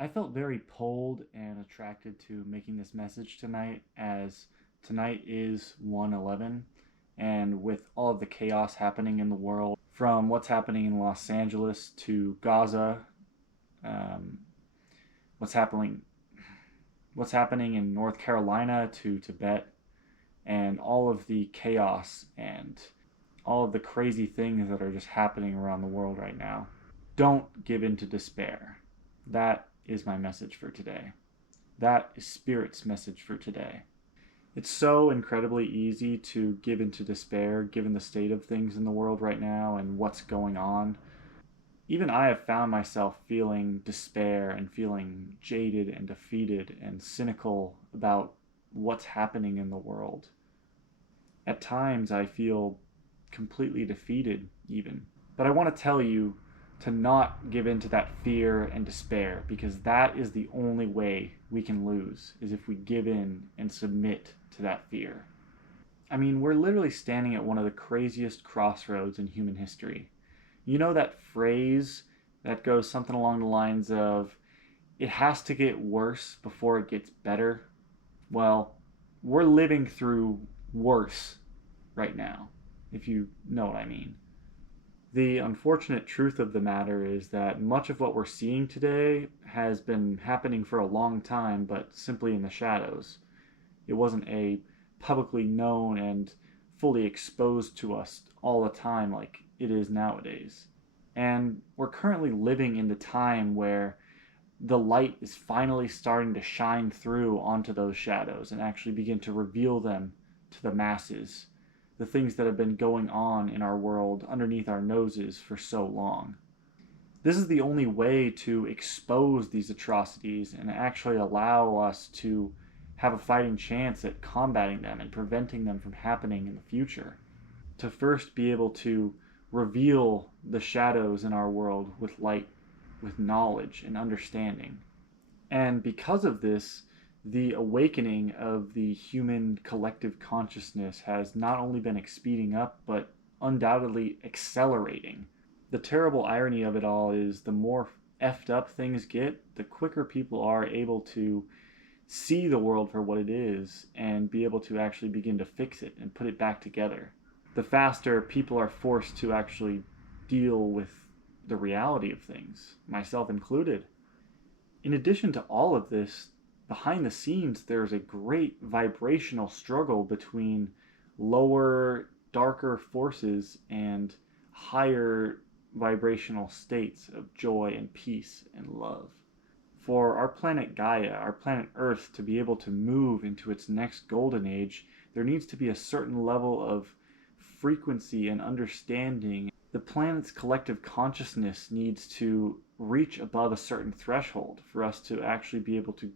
I felt very pulled and attracted to making this message tonight, as tonight is 1/11, and with all of the chaos happening in the world, from what's happening in Los Angeles to Gaza, um, what's happening what's happening in North Carolina to Tibet, and all of the chaos and all of the crazy things that are just happening around the world right now. Don't give in to despair. That is my message for today. That is Spirit's message for today. It's so incredibly easy to give into despair given the state of things in the world right now and what's going on. Even I have found myself feeling despair and feeling jaded and defeated and cynical about what's happening in the world. At times, I feel completely defeated, even. But I want to tell you to not give in to that fear and despair, because that is the only way we can lose, is if we give in and submit to that fear. I mean, we're literally standing at one of the craziest crossroads in human history. You know that phrase that goes something along the lines of, it has to get worse before it gets better? Well, we're living through worse right now, if you know what I mean. The unfortunate truth of the matter is that much of what we're seeing today has been happening for a long time, but simply in the shadows. It wasn't a publicly known and fully exposed to us all the time like it is nowadays. And we're currently living in the time where the light is finally starting to shine through onto those shadows and actually begin to reveal them to the masses, the things that have been going on in our world underneath our noses for so long. This is the only way to expose these atrocities and actually allow us to have a fighting chance at combating them and preventing them from happening in the future. To first be able to reveal the shadows in our world with light, with knowledge and understanding. And because of this, the awakening of the human collective consciousness has not only been speeding up, but undoubtedly accelerating. The terrible irony of it all is the more effed up things get, the quicker people are able to see the world for what it is and be able to actually begin to fix it and put it back together. The faster people are forced to actually deal with the reality of things, myself included. In addition to all of this, behind the scenes, there's a great vibrational struggle between lower, darker forces and higher vibrational states of joy and peace and love. For our planet Gaia, our planet Earth, to be able to move into its next golden age, there needs to be a certain level of frequency and understanding. The planet's collective consciousness needs to reach above a certain threshold for us to actually be able to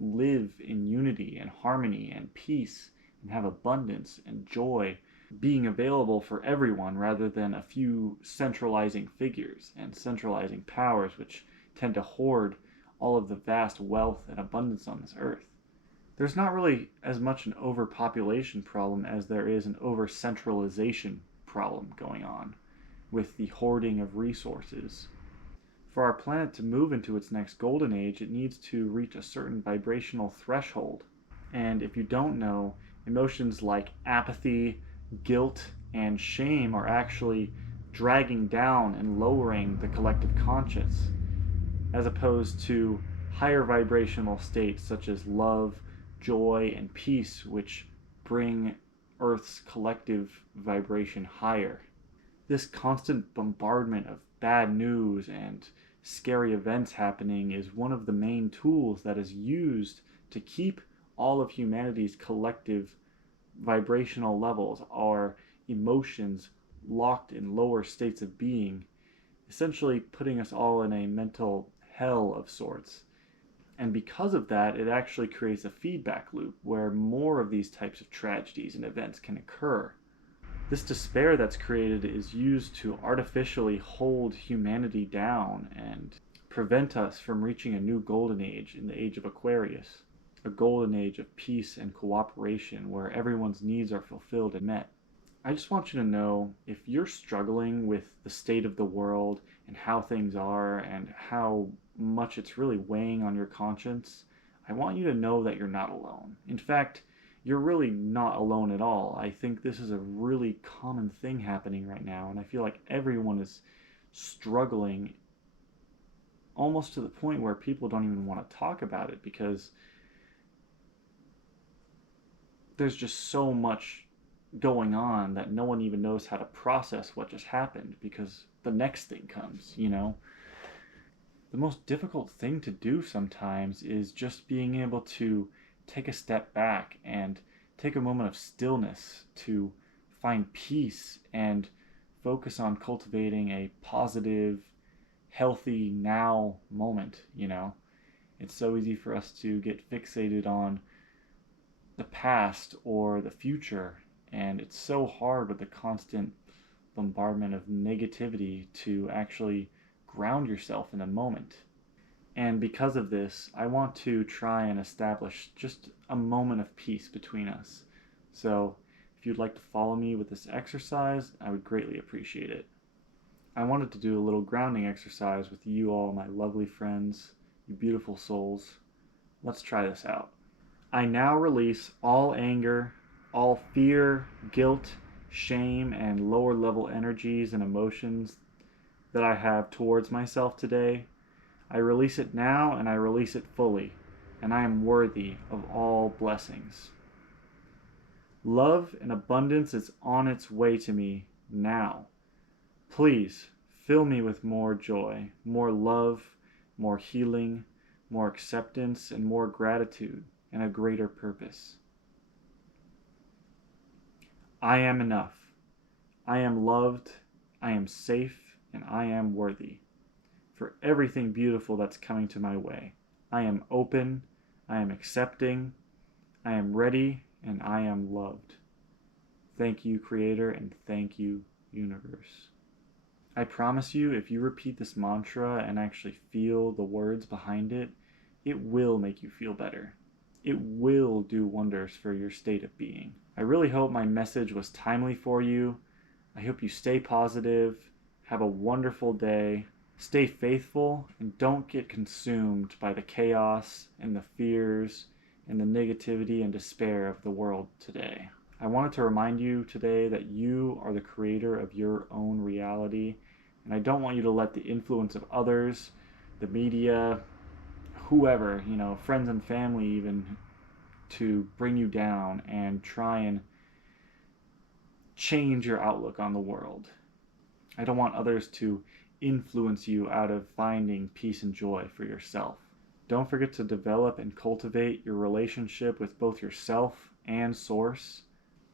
live in unity and harmony and peace and have abundance and joy being available for everyone rather than a few centralizing figures and centralizing powers which tend to hoard all of the vast wealth and abundance on this earth. There's not really as much an overpopulation problem as there is an over-centralization problem going on with the hoarding of resources. For our planet to move into its next golden age, it needs to reach a certain vibrational threshold. And if you don't know, emotions like apathy, guilt, and shame are actually dragging down and lowering the collective conscious, as opposed to higher vibrational states such as love, joy, and peace, which bring Earth's collective vibration higher. This constant bombardment of bad news and scary events happening is one of the main tools that is used to keep all of humanity's collective vibrational levels, our emotions, locked in lower states of being, essentially putting us all in a mental hell of sorts. And because of that, it actually creates a feedback loop where more of these types of tragedies and events can occur. This despair that's created is used to artificially hold humanity down and prevent us from reaching a new golden age in the age of Aquarius, a golden age of peace and cooperation where everyone's needs are fulfilled and met. I just want you to know, if you're struggling with the state of the world and how things are and how much it's really weighing on your conscience, I want you to know that you're not alone. In fact, you're really not alone at all. I think this is a really common thing happening right now, and I feel like everyone is struggling almost to the point where people don't even want to talk about it because there's just so much going on that no one even knows how to process what just happened because the next thing comes, you know? The most difficult thing to do sometimes is just being able to take a step back and take a moment of stillness to find peace and focus on cultivating a positive, healthy now moment, you know? It's so easy for us to get fixated on the past or the future, and it's so hard with the constant bombardment of negativity to actually ground yourself in the moment. And because of this, I want to try and establish just a moment of peace between us. So, if you'd like to follow me with this exercise, I would greatly appreciate it. I wanted to do a little grounding exercise with you all, my lovely friends, you beautiful souls. Let's try this out. I now release all anger, all fear, guilt, shame, and lower level energies and emotions that I have towards myself today. I release it now and I release it fully, and I am worthy of all blessings. Love and abundance is on its way to me now. Please fill me with more joy, more love, more healing, more acceptance, and more gratitude, and a greater purpose. I am enough. I am loved, I am safe, and I am worthy for everything beautiful that's coming to my way. I am open, I am accepting, I am ready, and I am loved. Thank you, Creator, and thank you, Universe. I promise you, if you repeat this mantra and actually feel the words behind it, it will make you feel better. It will do wonders for your state of being. I really hope my message was timely for you. I hope you stay positive, have a wonderful day, stay faithful, and don't get consumed by the chaos and the fears and the negativity and despair of the world today. I wanted to remind you today that you are the creator of your own reality, and I don't want you to let the influence of others, the media, whoever, you know, friends and family even, to bring you down and try and change your outlook on the world. I don't want others to influence you out of finding peace and joy for yourself. Don't forget to develop and cultivate your relationship with both yourself and Source.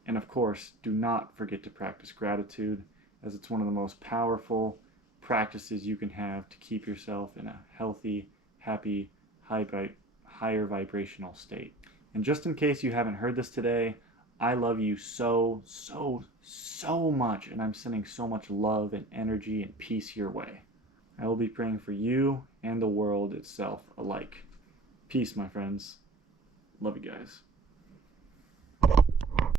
And of course, do not forget to practice gratitude, as it's one of the most powerful practices you can have to keep yourself in a healthy, happy, higher vibrational state. And just in case you haven't heard this today, I love you so, so, so much, and I'm sending so much love and energy and peace your way. I will be praying for you and the world itself alike. Peace, my friends. Love you guys.